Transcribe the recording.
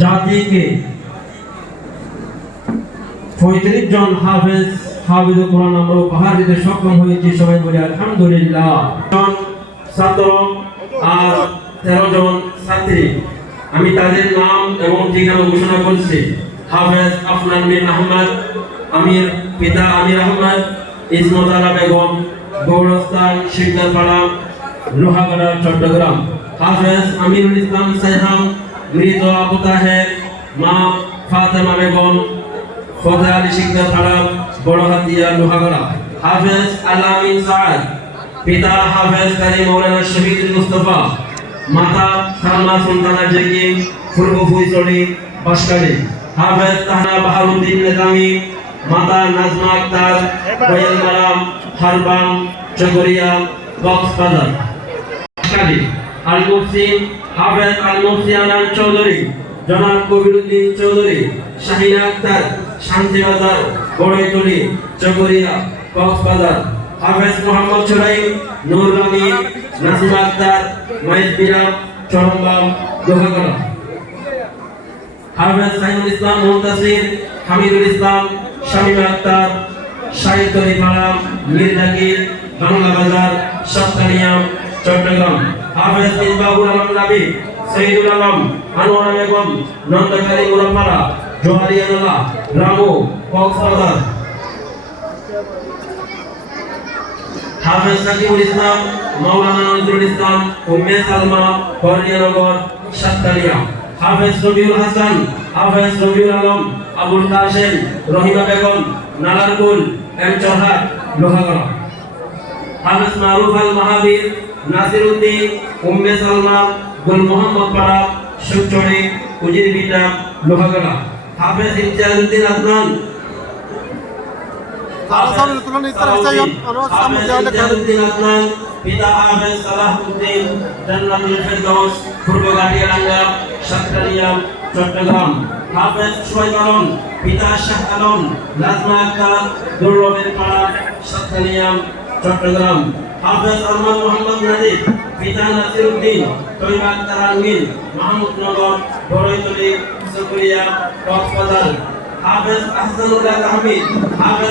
জাতিকে 35 জন হাফেজ কোরআন আমরা উপহার দিতে সক্ষম হয়েছি। সবাই বলি আলহামদুলিল্লাহ। ছাত্র আর 13 জন ছাত্রী, আমি তাদের নাম এবং ঠিকানা ঘোষণা করছি। হাফেজ আফনান বিন আহমদ, আমির পিতা আমির আহমদ, ইসমত আলা বেগম, গৌরস্থান শিকদারপাড়া, লোহাগড়া, চট্টগ্রাম। হাফেজ আমিরুল ইসলাম সাইহাম, মৃত আবু তাহের, মা ফাতেমা বেগম, ফতে আলী শিকদারপাড়া, বড় হাতিয়া, লোহাগড়া। হাফেজ আলামিন সাদ, পিতা হাফেজ কারি মৌলানা শহীদ মুস্তফা, মাতা সালমা সুলতানা জেগি, পূর্ব ফুইচড়ি, বাঁশখালী। হাফেজ তাহনা বাহারুদ্দিন নেজামি, মাতা নাজমা আক্তার, কোয়েল মারাম, হারবাম, চকরিয়া, কক্সবাজার। বাঁশখালী। আল মুফতি হাফেজ আল মুফতি আনান চৌধুরী, জনাব কবিরউদ্দিন চৌধুরী, শাহিনা আক্তার, শান্তিবাজার, বড়ইতলি, চকরিয়া, কক্সবাজার। হাফেজ মোহাম্মদ সুরাইম, নূর আমিন, নাসিমা আক্তার, মাইজ বিরাম, চরমবাম, লোহাগড়া। হাফেজ সাইমুল ইসলাম মুনতাসির, হামিদুল ইসলাম, শামিমা আক্তার, শাহিদুল পাড়া, মির্জাকির, বাংলা বাজার, সাতকানিয়া, চট্টগ্রাম। হাফেজ মিসবাহুল আলম নবী, শহীদুল আলম, আনোয়ারা বেগম, নন্দকালী মুরাপাড়া, জোহারিয়ানালা, রামু, কক্সবাজার। হাফেজ সাকিবুল ইসলাম, মাওলানা নজরুল ইসলাম, উম্মে সালমা, বর্ণিয়ানগর, সাতকানিয়া। হাফেজ রবিউল হাসান, হাফেজ রবিউল আলম, আবুল কাশেম, রহিমা বেগম, নালারপুল, এম চরহাট, লোহাগড়া। হাফেজ মারুফ আল মাহাবীর, নাসিরউদ্দিন, উম্মে সালমা, গুল মোহাম্মদ পাড়া, সুচড়ি, উজিরবিটা, লোহাগড়া। হাফেজ ইমতিয়াজউদ্দিন আদনান, পিতা হাফেজ সালাহুদ্দিন, জান্নাতুল ফেরদৌস, পূর্ব গাড়িয়াডাঙ্গা, সাতকানিয়া, চট্টগ্রাম। হাফেজ সুহাইব আলম, পিতা শাহ আলম, নাজমা আক্তার, দুর্লভের পাড়া, সাতকানিয়া, চট্টগ্রাম। হাফেজ আরমান মোহাম্মদ নাজিব, পিতা নাসিরউদ্দিন, তৈবা আক্তার আলমিন, মাহমুদনগর, বড়ইতলি, চকরিয়া, কক্সবাজার। হাফেজ আহসানুল্লাহ তাহমিদ, হাফেজ